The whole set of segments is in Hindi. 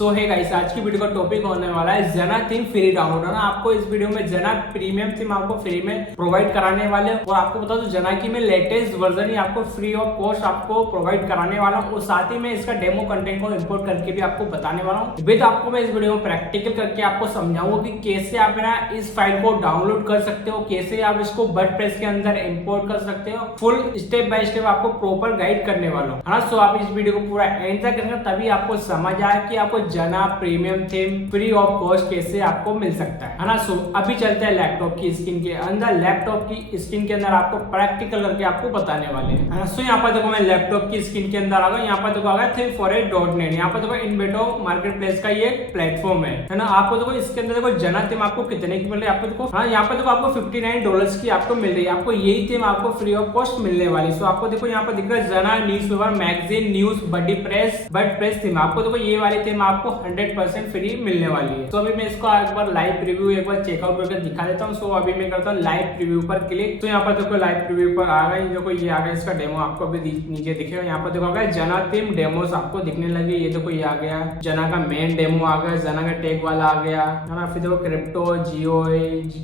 सो है गाइस, आज की वीडियो का टॉपिक होने वाला है जना थीम फ्री डाउनलोड है ना। आपको इस वीडियो में जना प्रीमियम थीम आपको फ्री में प्रोवाइड कराने वाले और आपको बता दूं जना की मैं लेटेस्ट वर्जन ही आपको फ्री ऑफ कॉस्ट आपको प्रोवाइड कराने वाला हूं और साथ ही में इसका डेमो कंटेंट को इंपोर्ट करके भी आपको बताने वाला हूं। विद आपको मैं इस वीडियो में प्रैक्टिकल करके आपको समझाऊंगा कि कैसे आप ना इस फाइल को डाउनलोड कर सकते हो, कैसे आप इसको वर्डप्रेस के अंदर इंपोर्ट कर सकते हो। फुल स्टेप बाय स्टेप आपको प्रॉपर गाइड करने वाला हूं, है ना। सो आप इस वीडियो को पूरा एंड तक करेंगे तभी आपको समझ आए कि आपको जना premium theme free of cost कैसे आपको मिल सकता है ना। सो अभी चलते हैं लैपटॉप की स्क्रीन के अंदर। लैपटॉप की स्क्रीन के अंदर आपको प्रैक्टिकल करके आपको बताने वाले हैं, है ना। सो यहाँ पर देखो मैं लैपटॉप की स्क्रीन के अंदर आ गया। यहाँ पर देखो आ गया theme4a.net। यहाँ पर देखो इन्वेंटो मार्केट प्लेस का ये प्लेटफॉर्म है ना। आपको देखो इसके अंदर देखो जना थीम आपको कितने की मिल रही है, आपको देखो हाँ यहाँ पर देखो आपको $59 की आपको मिल रही है। आपको यही थीम आपको फ्री ऑफ कॉस्ट मिलने वाली। सो आपको देखो यहाँ पर दिख रहा है जना newspaper magazine news WordPress theme. आपको देखो ये वाली थीम आपको 100% फ्री मिलने वाली है। तो अभी मैं इसको एक बार लाइव प्रीव्यू एक बार चेकआउट करके दिखा देता हूँ। सो अभी मैं करता हूँ लाइव प्रीव्यू पर क्लिक। तो यहाँ पर देखो लाइव प्रीव्यू पर आ गई, देखो ये आ गया इसका डेमो आपको अभी नीचे दिखेगा। यहाँ पर देखो आ गया जना थीम डेमोस आपको दिखने लगे। ये देखो ये आ गया जना का मेन डेमो आ गया, जना का टैग वाला आ गया, है ना। फिर देखो क्रिप्टो जियो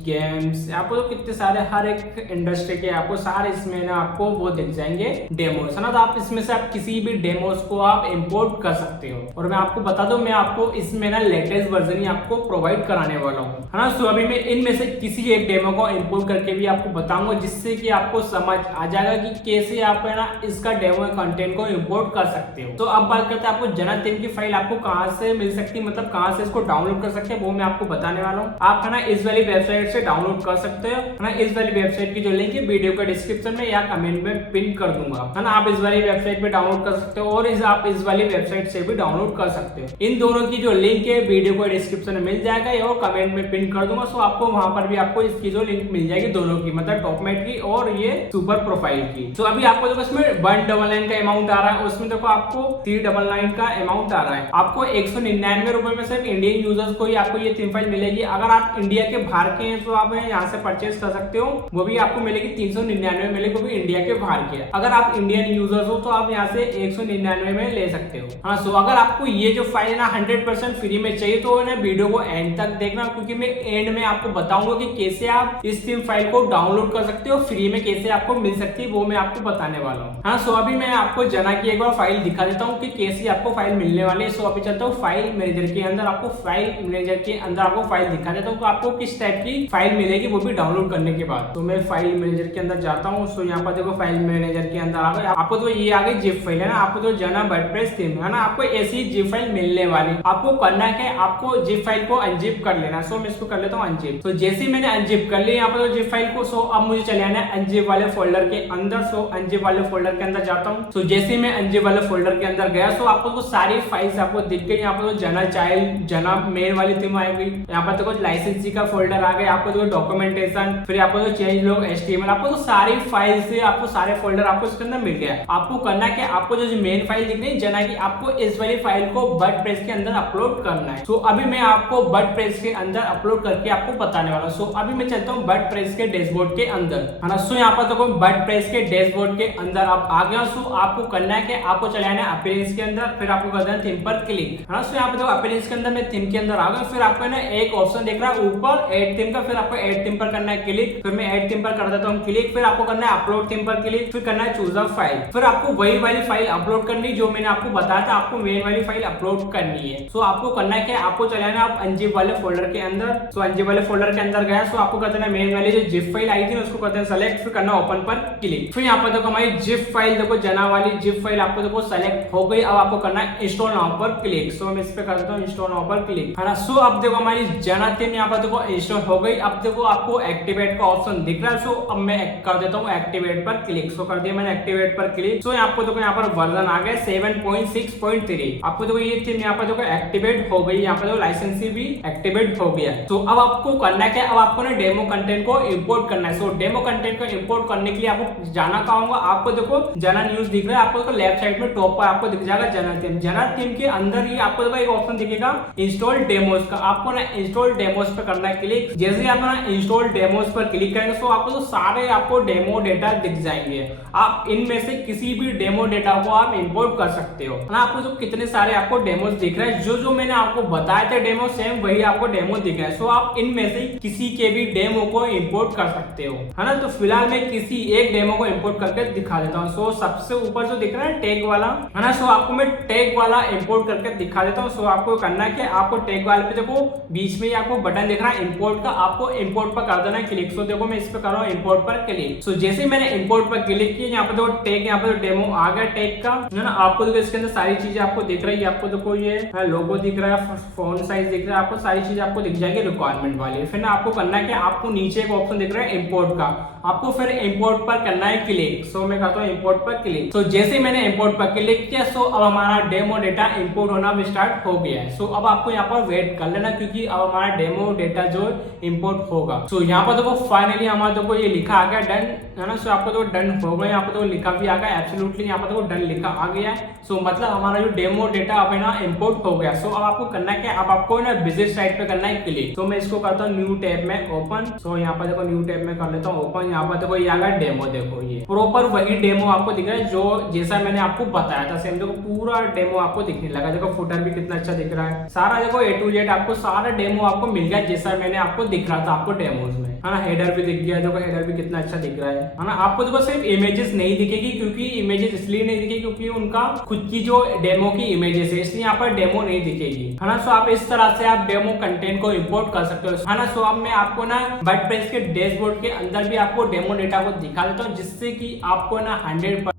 गेम्स, आपको तो कितने सारे हर एक इंडस्ट्री के आपको सारे इसमें ना आपको वो दिख जाएंगे डेमोस, है ना। तो आप इसमें से आप किसी भी डेमोस को आप इंपोर्ट कर सकते हो। और मैं आपको बता दूं मैं आपको इसमें ना लेटेस्ट वर्जन ही आपको प्रोवाइड कराने वाला हूँ, है ना। सो अभी मैं इनमें से किसी एक डेमो को इंपोर्ट करके भी आपको बताऊंगा जिससे कि आपको समझ आ जाएगा कि कैसे आप है ना इसका डेमो कंटेंट को इंपोर्ट कर सकते हो। तो अब बात करते हैं आपको जना थीम की फाइल आपको कहां से मिल सकती है, मतलब कहां से इसको डाउनलोड कर सकते हैं, वो मैं आपको बताने वाला हूँ। आप है ना इस वाली वेबसाइट से डाउनलोड कर सकते हो, है ना। इस वाली वेबसाइट की जो लिंक है वीडियो के डिस्क्रिप्शन में या कमेंट में पिन कर दूंगा, है ना। आप इस वाली वेबसाइट पे डाउनलोड कर सकते हो और आप इस वाली वेबसाइट से भी डाउनलोड कर सकते हो। इन दोनों की जो लिंक है वीडियो को डिस्क्रिप्शन में मिल जाएगा और कमेंट में पिन कर दूंगा। सो आपको वहां पर भी आपको इसकी जो लिंक मिल जाएगी दोनों की, मतलब टॉपमेट की और ये सुपर प्रोफाइल की। तो अभी आपको देखो इसमें 199 का अमाउंट आ रहा है, उसमें देखो आपको 399 का अमाउंट आ रहा है। आपको 199 रुपए में सिर्फ इंडियन यूजर्स को ही आपको ये थीम फाइल मिलेगी। अगर आप इंडिया के बाहर के हैं तो आप यहाँ से परचेज कर सकते हो, वो भी आपको मिलेगी 399 मिलेगी, वो भी इंडिया के बाहर के। अगर आप इंडियन यूजर्स हो तो आप यहाँ से 199 में ले सकते हो, हाँ। सो अगर आपको ये जो फाइल है ना 100% फ्री में चाहिए तो ना वीडियो को एंड तक देखना, क्योंकि मैं एंड में आपको बताऊंगा कि कैसे आप इस थीम फाइल को डाउनलोड कर सकते हो, फ्री में कैसे आपको मिल सकती है वो मैं आपको बताने वाला हूँ, हाँ। सो अभी मैं आपको जना की एक बार फाइल दिखा देता हूँ कि कैसे आपको फाइल मिलने वाली है। सो अभी चलता हूँ फाइल मैनेजर के अंदर। आपको फाइल मैनेजर के अंदर आपको फाइल दिखा देता हूँ आपको किस टाइप की फाइल मिलेगी वो भी डाउनलोड करने के बाद। तो मैं फाइल मैनेजर के अंदर जाता हूँ। सो यहाँ पर देखो फाइल मैनेजर के अंदर आ गए। आपको तो ये आ गई जिप फाइल, है ना। आपको तो जना वर्डप्रेस थीम, है ना। आपको ऐसी जिप फाइल मिलने वाली। आपको करना है आपको जिप फाइल को अनजिप कर लेना। सो मैं इसको कर लेता हूँ अनजिप। तो जैसे ही मैंने अनजिप कर लिया यहाँ पर जिप फाइल को, सो अब मुझे चले आना है अनजिप वाले फोल्डर के अंदर। सो अनजिप वाले फोल्डर के अंदर जाता हूँ। तो जैसे ही मैं अनजिप वाले फोल्डर के अंदर गया सो आपको सारी फाइल्स आपको दिख गई। यहाँ पर जना चाइल्ड जना मेन वाली थीम आई गई। यहाँ पर देखो लाइसेंसी का फोल्डर आ गया। आपको देखो डॉक्यूमेंटेशन, फिर आपको जो चेंज लॉग HTML, आपको तो सारी फाइल से आपको सारे फोल्डर आपको इसके अंदर मिल गया। आपको करना है आपको जो मेन फाइल दिख रही है जना की, आपको इस वाली फाइल को वर्डप्रेस के अंदर अपलोड करना है। तो अभी मैं आपको वर्डप्रेस के अंदर अपलोड करके आपको बताने वाला हूं। सो अभी मैं चलता हूँ वर्डप्रेस के डैशबोर्ड के अंदर, है ना। सो यहाँ पर देखो वर्डप्रेस के डैशबोर्ड के अंदर आप आ गया। सो आपको करना है कि आपको चलाना है अपीयरेंस के अंदर, फिर आपको करना है थीम पर क्लिक, है ना। सो यहाँ पर देखो अपीयरेंस के अंदर मैं थीम के अंदर आ गया। फिर आपको ना एक ऑप्शन देख रहा है ऊपर ऐड थीम का, फिर आपको ऐड थीम पर करना है क्लिक। फिर मैं ऐड थीम पर कर देता हूँ क्लिक। फिर आपको करना है अपलोड थीम पर क्लिक, फिर करना है चूज अ फाइल। फिर आपको वही वाली फाइल अपलोड करनी जो मैंने आपको बताया था, आपको मेन वाली फाइल अपलोड करनी है। सो आपको करना है कि आपको चलाना आप अनजिप वाले फोल्डर के अंदर। सो अनजिप वाले फोल्डर के अंदर गया। सो आपको करना है मेन वाली जो जिप फाइल आई थी उसको करते हैं सेलेक्ट, फिर करना ओपन पर क्लिक। फिर यहाँ पर देखो हमारी जिप फाइल देखो जना वाली जिप फाइल आपको देखो सेलेक्ट हो गई। अब आपको करना है इंस्टॉल नाउ पर क्लिक। सो मैं इस पे कर देता हूँ इंस्टॉल नाउ पर क्लिक, है ना। सो अब देखो हमारी जना थीम यहाँ पर देखो इंस्टॉल हो गई। अब देखो आपको एक्टिवेट का ऑप्शन दिख रहा है। सो अब मैं कर देता हूँ एक्टिवेट पर क्लिक। सो कर दिया मैंने एक्टिवेट पर क्लिक। सो यहाँ पर देखो यहाँ पर वर्जन आ गया 7.6.3। आपको देखो ये थीम यहाँ पर देखो एक्टिवेट हो गई। यहाँ पर देखो लाइसेंसी भी एक्टिवेट हो गया। तो अब आपको करना है अब आपको ना डेमो कंटेंट को इंपोर्ट करना है। सो डेमो कंटेंट को इंपोर्ट करने के लिए आपको जाना कहाँ होगा, आपको देखो जना न्यूज दिख रहा है। आपको देखो लेफ्ट साइड में टॉप पर आपको दिख जाएगा जना थीम। जना थीम के अंदर ही आपको देखो एक ऑप्शन दिखेगा इंस्टॉल डेमोस का। आपको ना इंस्टॉल डेमोस पर करना है क्लिक। जैसे ही आप ना इंस्टॉल डेमोस पर क्लिक करेंगे तो आपको तो सारे आपको डेमो डेटा दिख जाएंगे। आप इनमें से किसी भी डेमो डेटा को आप इंपोर्ट कर सकते हो, ना। आपको जो कितने सारे आपको डेमोस दिख रहा है। जो जो मैंने आपको बताया था डेमो सेम वही आपको डेमो दिख रहा है। सो आप इनमें से किसी के भी डेमो को इंपोर्ट कर सकते हो, है ना। तो फिलहाल मैं किसी एक डेमो को इंपोर्ट करके दिखा देता हूँ। सो सबसे ऊपर जो दिख रहा है टैग वाला, है ना। सो आपको मैं टैग वाला इंपोर्ट करके दिखा देता हूँ। सो आपको करना है कि आपको टैग वाले पे देखो बीच में आपको बटन दिख रहा है इंपोर्ट का, आपको इंपोर्ट पर कर देना है क्लिक। सो देखो मैं इस पे कर रहा हूँ इंपोर्ट पर क्लिक। सो जैसे मैंने इंपोर्ट पर क्लिक किया, यहाँ पे देखो टैग, यहाँ पे डेमो आ गया टैग का, है ना। आपको देखो इसके अंदर सारी चीजें आपको दिख रही है। आपको देखो ये लोगो दिख रहा है, फोन साइज दिख रहा है, आपको सारी चीजें आपको दिख जाएगी रिक्वायरमेंट वाली। फिर ना आपको करना है कि आपको नीचे एक ऑप्शन दिख रहा है इंपोर्ट का, आपको फिर इंपोर्ट पर करना है क्लिक। सो मैं कहता हूँ इंपोर्ट पर क्लिक। सो जैसे मैंने इंपोर्ट पर क्लिक किया, सो अब हमारा डेमो डेटा इंपोर्ट होना भी स्टार्ट हो गया है। सो अब आपको यहाँ पर वेट कर लेना, क्योंकि अब हमारा डेमो डेटा जो इंपोर्ट होगा। सो यहाँ पर देखो फाइनली हमारा देखो ये लिखा आ गया डन, है ना। सो आपको देखो डन हो गया, यहाँ पर देखो लिखा भी आ गया एब्सोल्युटली, यहाँ पर देखो डन लिखा आ गया है। सो मतलब हमारा जो डेमो डेटा अब है ना इंपोर्ट हो गया। सो अब आपको करना है, अब आपको ना विजिट साइट पे करना है क्लिक। तो मैं इसको करता हूँ न्यू टैब में ओपन। सो यहाँ पर देखो न्यू टैब में कर लेता हूँ ओपन। यहाँ पर देखो ये आ गया डेमो, देखो ये प्रॉपर वही डेमो आपको दिख रहा है जो जैसा मैंने आपको बताया था सेम। देखो पूरा डेमो आपको दिखने लगा, देखो फुटर भी कितना अच्छा दिख रहा है, सारा देखो ए टू जेड आपको सारा डेमो आपको मिल गया जैसा मैंने आपको दिख रहा था आपको डेमोज में, है ना। हेडर भी दिख गया, देखो हेडर भी कितना अच्छा दिख रहा है ना। आपको देखो सिर्फ इमेजेस नहीं दिखेगी, क्योंकि इमेजेस इसलिए नहीं दिखेगी क्योंकि उनका खुद की जो डेमो की इमेजेस है, इसलिए यहाँ पर डेमो नहीं दिखेगी, है ना। सो आप इस तरह से आप डेमो कंटेंट को इंपोर्ट कर सकते हो, है ना। सो अब मैं आपको ना वर्डप्रेस के डैशबोर्ड के अंदर भी आपको डेमो डेटा को दिखा देता हूँ, जिससे कि आपको ना 100%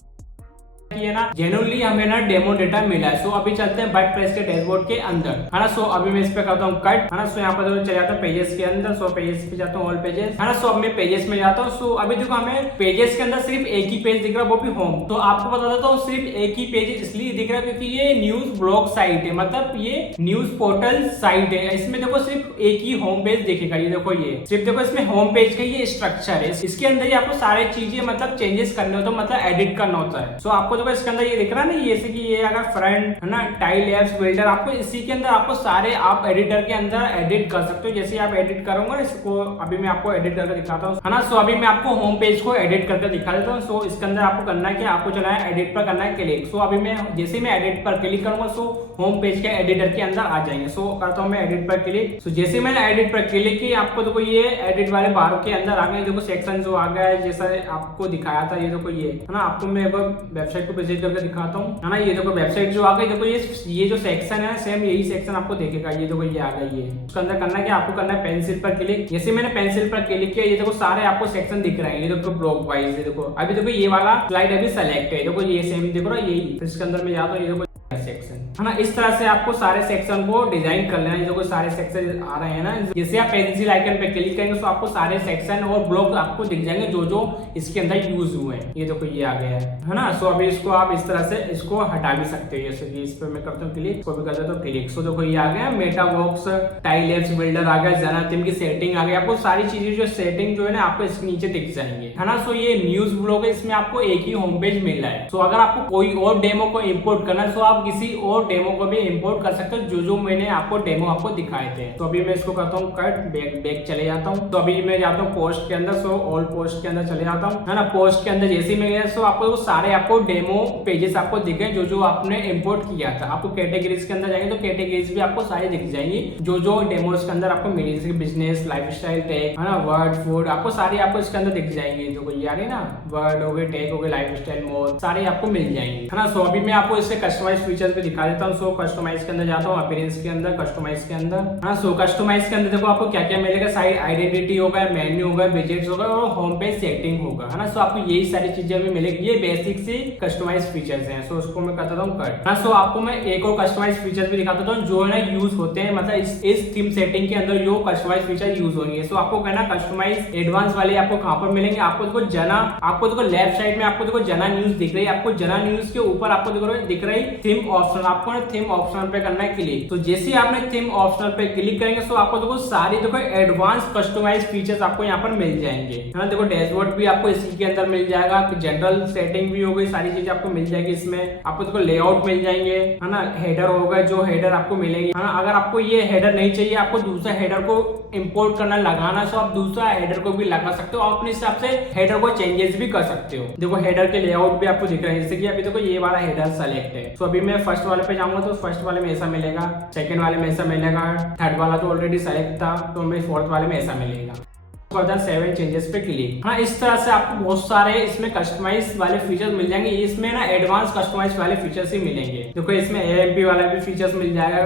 है ना जेन्युइनली हमें ना डेमो डेटा मिला है। सो अभी चलते हैं वर्डप्रेस के डैशबोर्ड के अंदर, है ना। सो अभी मैं इस पे करता हूँ कट, है ना। सो यहाँ पर चले जाता हूँ पेजेस के अंदर। सो पेजेस पे जाता हूँ ऑल पेजेस, है ना। सो अब मैं पेजेस में जाता हूँ। सो अभी देखो हमें पेजेस के अंदर सिर्फ एक ही पेज दिख रहा है, वो भी होम। तो आपको बता देता हूँ सिर्फ एक ही पेज इसलिए दिख रहा है क्योंकि ये न्यूज ब्लॉग साइट है, मतलब ये न्यूज पोर्टल साइट है। इसमें देखो सिर्फ एक ही होम पेज दिखेगा, ये देखो ये सिर्फ देखो इसमें होम पेज का ये स्ट्रक्चर है। इसके अंदर ही आपको सारी चीजें मतलब चेंजेस करने होते हैं, मतलब एडिट करना होता है। सो आपको देखो इसके अंदर ये दिख रहा है ना, जैसे कि ये अगर फ्रंट, है ना, टाइल एप्स बिल्डर, आपको इसी के अंदर आपको सारे आप एडिटर के अंदर एडिट कर सकते हो। जैसे आप एडिट करूंगा इसको, अभी मैं आपको एडिट करके दिखाता हूँ, है ना। सो अभी मैं आपको होम पेज को एडिट करके दिखा देता हूँ। सो इसके अंदर आपको करना है कि आपको चला है एडिट पर करना है क्लिक। सो अभी मैं जैसे मैं एडिट पर क्लिक करूंगा, सो होम पेज के एडिटर के अंदर आ जाएंगे। सो करता हूँ मैं एडिट पर क्लिक। सो जैसे मैंने एडिट पर क्लिक किया, आपको देखो ये एडिट वाले बार के अंदर आ गए, देखो सेक्शन जो आ गया है जैसा आपको दिखाया था, ये देखो ये, है ना। आपको मैं वेबसाइट को विजिट करके दिखाता हूँ, है ना। ये देखो वेबसाइट जो आ गई, देखो ये जो सेक्शन है सेम यही सेक्शन आपको देखेगा, ये देखो ये आ गई है। उसके अंदर करना है कि आपको करना है पेंसिल पर क्लिक। जैसे मैंने पेंसिल पर क्लिक किया, ये देखो सारे आपको सेक्शन दिख रहे हैं, ये देखो ब्लॉक वाइज है। देखो अभी देखो ये वाला स्लाइड अभी सेलेक्ट है, देखो ये सेम देखो ना यही। इसके अंदर में जाता हूँ, ये देखो सेक्शन, है ना। इस तरह से आपको सारे सेक्शन को डिजाइन कर लेना है। जो सारे सेक्शन आ रहे हैं ना, जैसे आप पेंसिल आइकन पे क्लिक करेंगे तो आपको सारे सेक्शन और ब्लॉक आपको दिख जाएंगे जो जो इसके अंदर यूज हुए हैं। ये देखो ये आ गया है ना। सो अभी इसको आप इस तरह से इसको हटा भी सकते हो, जैसे कि इस पे मैं करता हूँ क्लिक, इसको भी कर देता हूँ क्लिक। सो देखो ये आ गया Meta Box, tile apps builder आ गया, जना थीम की सेटिंग आ गई। आपको सारी चीजें जो सेटिंग जो है ना आपको इसके नीचे दिख जाएंगे, है ना। सो ये न्यूज ब्लॉग है, इसमें आपको एक ही होम पेज मिल रहा है। सो अगर आपको कोई और डेमो को इंपोर्ट करना है, तो आप किसी और डेमो को भी इंपोर्ट कर सकते हो जो जो मैंने आपको डेमो आपको दिखाए थे। तो अभी मैं इसको करता हूँ कट, बैक चले जाता हूँ। तो अभी मैं जाता हूँ पोस्ट के अंदर। सो ऑल पोस्ट के अंदर चले जाता हूँ, है ना। पोस्ट के अंदर जैसे ही मैं गया, सो आपको सारे आपको डेमो पेजेस आपको दिख गए जो जो आपने इंपोर्ट किया था। आपको कैटेगरीज के अंदर जाएंगे तो कैटेगरीज भी आपको सारी दिख जाएंगी जो जो डेमोज के अंदर आपको मिली, जैसे बिजनेस, लाइफस्टाइल, टेक, है ना, वर्ड, फूड, आपको सारी आपको इसके अंदर दिख जाएंगी। जो ये आ रही ना, वर्ड हो गए, टेक हो गए, लाइफस्टाइल, मोर, सारी आपको मिल जाएंगी, है ना। सो अभी मैं आपको इसके कस्टमाइज फीचर्स भी दिखा देता हूँ। सो कस्टमाइज के अंदर जाता हूँ, अपीयरेंस के अंदर, कस्टमाइज के अंदर, हाँ। सो कस्टमाइज के अंदर देखो आपको क्या क्या मिलेगा, साइड आइडेंटिटी होगा, मेन्यू होगा, विजेट्स होगा और होम पेज सेटिंग होगा, है ना। सो आपको यही सारी चीजें भी मिलेगी, ये बेसिक से कस्टमाइज फीचर्स हैं। सो उसको मैं करता हूँ कट, हाँ। सो आपको मैं एक और कस्टमाइज फीचर भी दिखाता हूँ जो है ना यूज होते हैं, मतलब इस थीम सेटिंग के अंदर जो कस्टमाइज फीचर यूज होंगे। सो आपको कहना कस्टमाइज एडवांस वाले आपको कहाँ पर मिलेंगे, आपको देखो जना, आपको देखो लेफ्ट साइड में आपको देखो जना न्यूज दिख रही है, आपको जना न्यूज के ऊपर आपको दिख रही थीम ऑप्शन, आपको थीम ऑप्शन पे करना है क्लिक। तो जैसे आपने थीम ऑप्शनल पे क्लिक करेंगे तो आपको देखो सारी देखो एडवांस कस्टमाइज फीचर्स आपको यहाँ पर मिल जाएंगे, है ना। देखो डैशबोर्ड भी आपको इसी के अंदर मिल जाएगा, जनरल सेटिंग भी हो गई, सारी चीजें आपको मिल जाएगी इसमें। आपको देखो लेआउट मिल जाएंगे, है ना, हेडर होगा, जो हेडर आपको मिलेंगे, है ना। अगर आपको ये हेडर नहीं चाहिए, आपको दूसरा हेडर को इंपोर्ट करना लगाना, तो आप दूसरा हेडर को भी लगा सकते हो, अपने हिसाब से हेडर को चेंजेस भी कर सकते हो। देखो हेडर के लेआउट भी आपको दिख रहे हैं, जैसे कि अभी देखो ये वाला हेडर सेलेक्ट है। तो अभी मैं फर्स्ट वाले पे जाऊंगा तो फर्स्ट वाले में ऐसा मिलेगा, सेकंड वाले में ऐसा मिलेगा, थर्ड वाला तो ऑलरेडी सेलेक्ट था तो हमें फोर्थ वाले में ऐसा मिलेगा। फर्दर 7 चेंजेस पे क्लिक। हाँ, इस तरह से आपको बहुत सारे इसमें कस्टमाइज वाले फीचर्स मिल जाएंगे। इसमें ना एडवांस कस्टमाइज वाले फीचर्स ही मिलेंगे। देखो इसमें AMP वाला भी फीचर्स मिल जाएगा,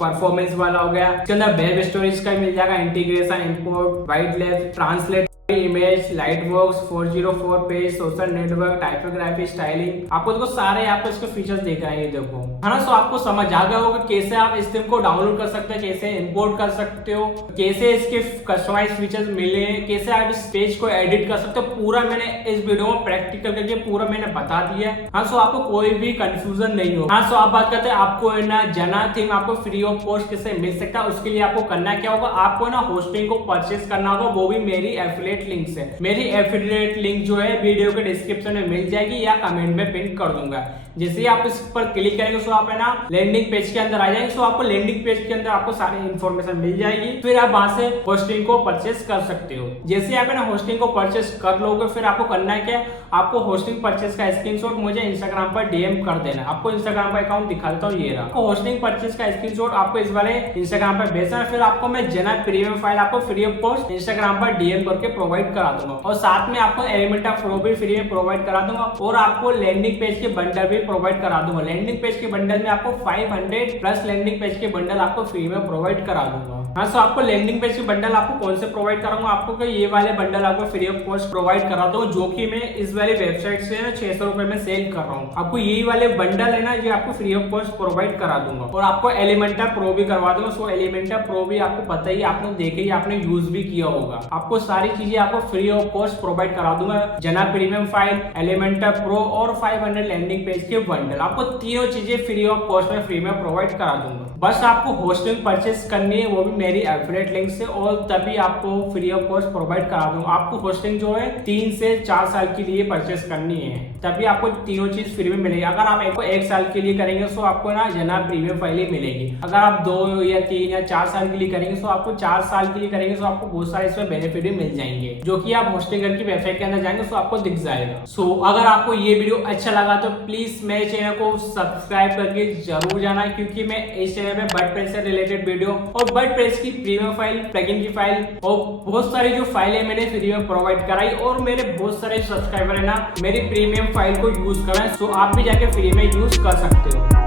परफॉर्मेंस वाला हो गया, इसके अंदर वेब स्टोरेज का मिल जाएगा, integration, import, wide left, translate, image, light box, 404 page, social network, typography, styling. आपको देखो सारे आपको इसके फीचर्स देख रहे हैं, देखो है ना। सो आपको समझ आ गया होगा कैसे आप इस थीम को डाउनलोड कर सकते हैं, कैसे इंपोर्ट कर सकते हो, कैसे इसके कस्टमाइज फीचर्स मिले, कैसे आप इस पेज को एडिट कर सकते हो। पूरा मैंने इस वीडियो में प्रैक्टिकल करके पूरा मैंने बता दिया। हाँ, सो आपको कोई भी कंफ्यूजन नहीं हो। हाँ, सो आप बात करते हैं आपको ना जना थीम आपको फ्री ऑफ कॉस्ट कैसे मिल सकता है। उसके लिए आपको करना क्या होगा, आपको ना होस्टिंग को परचेज करना होगा, वो भी मेरी एफिलिएट लिंक से। मेरी एफिलिएट लिंक जो है वीडियो के डिस्क्रिप्शन में मिल जाएगी या कमेंट में पिन कर दूंगा। जैसे ही आप इस पर क्लिक करेंगे सो आप है ना लैंडिंग पेज के अंदर आ जाएंगे। सो आपको लैंडिंग पेज के अंदर आपको सारी इंफॉर्मेशन मिल जाएगी, फिर आप वहां से होस्टिंग को परचेस कर सकते हो। जैसे आप है ना होस्टिंग को परचेस कर लोगे, फिर आपको करना है क्या, आपको होस्टिंग परचेस का स्क्रीनशॉट मुझे इंस्टाग्राम पर DM कर देना। आपको इंस्टाग्राम पर अकाउंट दिखा देता हूँ, ये रहा। आपको होस्टिंग परचेस का स्क्रीनशॉट आपको इस वाले इंस्टाग्राम पर भेजना है, फिर आपको मैं जना प्रीमियम फाइल आपको फ्री ऑफ कॉस्ट इंस्टाग्राम पर DM करके प्रोवाइड करा दूंगा, और साथ में आपको एलिमेंटा प्रो भी फ्री में प्रोवाइड करा दूंगा, और आपको लैंडिंग पेज के बंडल भी प्रोवाइड करा दूंगा। लैंडिंग पेज के बंडल में आपको 500 प्लस लैंडिंग पेज के बंडल आपको फ्री में प्रोवाइड करा दूंगा। हाँ, सो आपको लैंडिंग पेज के बंडल आपको कौन से प्रोवाइड कराऊंगा, आपको ये वाले बंडल आपको फ्री ऑफ कॉस्ट प्रोवाइड करा दूंगा, जो कि मैं इस वाली वेबसाइट से 600 रुपए में सेल कर रहा हूँ। आपको यही वाले बंडल है ना, ये आपको फ्री ऑफ कॉस्ट प्रोवाइड करा दूंगा, और आपको एलिमेंटा प्रो भी करवा दूंगा। सो एलिमेंटा प्रो भी आपको पता ही, आपने देखे ही, आपने यूज भी किया होगा। आपको सारी चीजें आपको फ्री ऑफ कॉस्ट प्रोवाइड करा दूंगा, जना प्रीमियम फाइल, एलिमेंटा प्रो और 500 लैंडिंग पेज के बंडल। आपको तीनों चीजें फ्री ऑफ कॉस्ट में फ्री में प्रोवाइड करा दूंगा। बस आपको होस्टिंग परचेस करनी है, वो भी मेरी एफिलिएट लिंक से, और तभी आपको फ्री ऑफ कॉस्ट प्रोवाइड करा दूंगा। आपको होस्टिंग जो है 3 से 4 साल के लिए परचेस करनी है, तभी आपको तीनों चीज फ्री में मिलेगी। अगर आप 1 साल के लिए करेंगे तो आपको ना जना प्रीमियम फाइल ही मिलेगी। अगर आप 2 या 3 या 4 साल के लिए करेंगे तो आपको 4 साल के लिए करेंगे तो आपको बहुत सारे इसमें बेनिफिट भी मिल जाएंगे, जो कि आप होस्टिंगर की वेबसाइट के अंदर जाएंगे तो आपको दिख जाएगा। सो अगर आपको ये वीडियो अच्छा लगा तो प्लीज मेरे चैनल को सब्सक्राइब करके जरूर जाना, क्योंकि मैं इस चैनल में वर्डप्रेस से रिलेटेड वीडियो और वर्डप्रेस की प्रीमियम फाइल, प्लगइन की फाइल और बहुत सारी जो फाइलें मैंने फ्री में प्रोवाइड कराई, और मेरे बहुत सारे सब्सक्राइबर है ना मेरी प्रीमियम फाइल को यूज कर रहे हैं। सो आप भी जाके फ्री में यूज कर सकते हो।